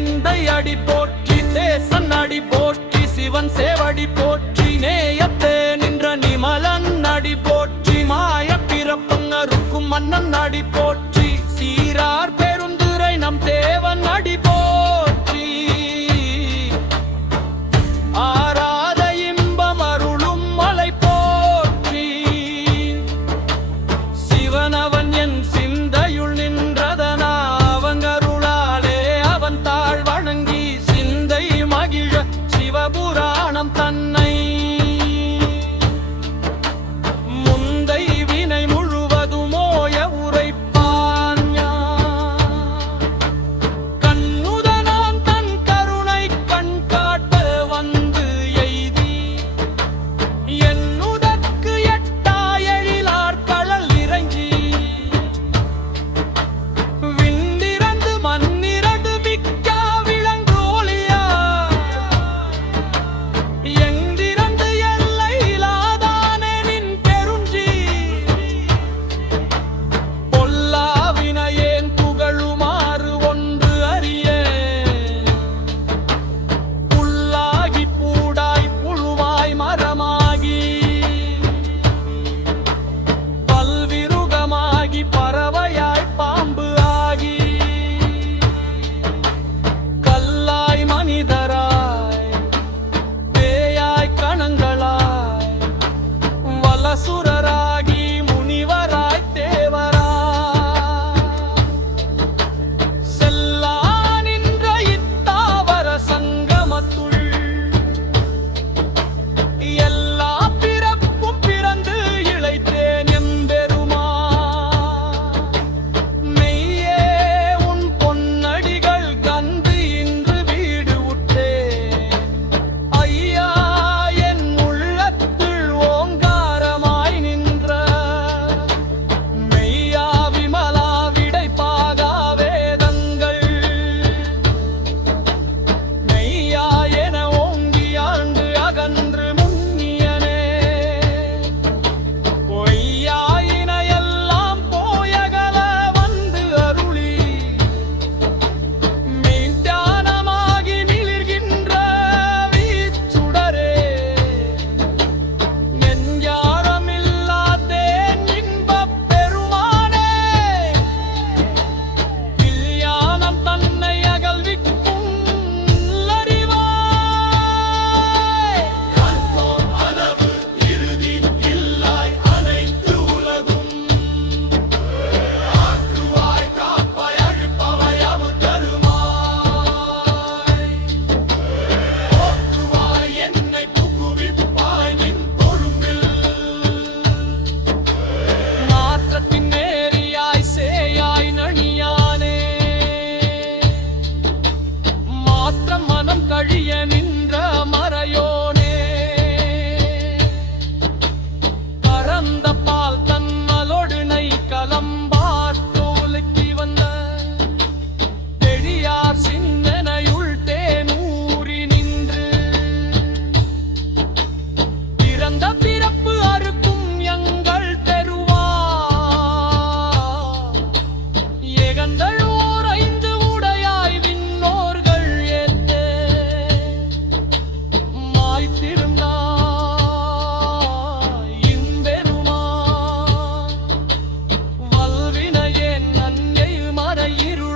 எந்தை அடி போற்றி தேசன் அடி போற்றி சிவன் சேவடி போற்றி நேயத்தே நின்ற நிமலன் அடி போற்றி மாய பிறப்பங்கருக்கும் மன்னன் அடி போற்றி சீரார் பெருந்துரை நம் தேவன் அடி போற்றி ஆராத இன்பம் அருளும் மலை போற்றி சிவனவன் என் சிந்தையுள் நின்றதனா அவங்கருளாலே அவன் தாழ் வணங்கி சிந்தை மகிழ சிவபுராணம் தன்னை முந்தை வினை முழுவதுமோய உரைப்பான் கண்ணுதனான் தன் கருணை கண் காட்ட வந்து எய்தி என்னுதற்கு எட்டா எழிலார் கடல் இறங்கி விண்டிறந்து மண்ணிரண்டு மிக்கா விளங்கு ஒளியா எங்கிருந்து எல்லை இலாதானே நின் பெருஞ்சி பொல்லாவினையேன் புகழுமாறு ஒன்று அறிய புல்லாகி பூடாய் புழுவாய் மரமாகி பல்விருகமாகி பறவையாய் பாம்பு ஆகி கல்லாய் மனிதராய் பேயாய் கணங்களாய் வலசுரராகி முனிவராய் தேவராய் செல்லா நின்ற இத்தாவர சங்கமத்துள் எல்லா பிறப்பும் பிறந்து இளைத்தேன் எம்பெருமா மெய்யே உன் பொன்னடிகள் கண்டு இன்று வீடு உற்றேன் ஐயா என் உள்ளத்துள் ஓங்காரமாய் நின்ற மெய்யா விமலா விடைப்பாகா வேதங்கள் மெய்யா என ஓங்கி ஆண்டு அகன்று முன்னியனே பொய்யாயின எல்லாம் போயகல வந்து அருளி மெய்ஞானமாகி மிளிர்கின்ற வீச்சுடரே நெஞ்சாரமில்லாதேன் இன்பப் பெருமானே இல்ஞானம் தன்னை அகல்விக்கும் அறிவாய் கண்போம் அளவு இறுதி இல்லாய் அனைத்து உலகும் ஆக்குவாய் காப்பாய் அழிப்பவை அமுதருமாய் போக்குவாய் என்னை புகுவிப்பாய் நின் கொழும்பில் மாற்றத்தின் நேரியாய் சேயாய் நணியானே மாற்றம் மனம் கழிய நின்ற மறையோனே கறந்த பால் தன்னலோடு நை கலம்பாத்தோலுக்கி வந்த தெளியார் சிந்தனையுள் தேனூறி நின்று பிறந்த பிறப்பு அறுக்கும் எங்கள் தெருவா ஏகந்தழோர் ஐந்து உடையாய் விண்ணோர்கள் ஏத்தே மாய்த்திருந்தாய் இன்பெருமா வல்வினையேன் நன்கை மறையிரு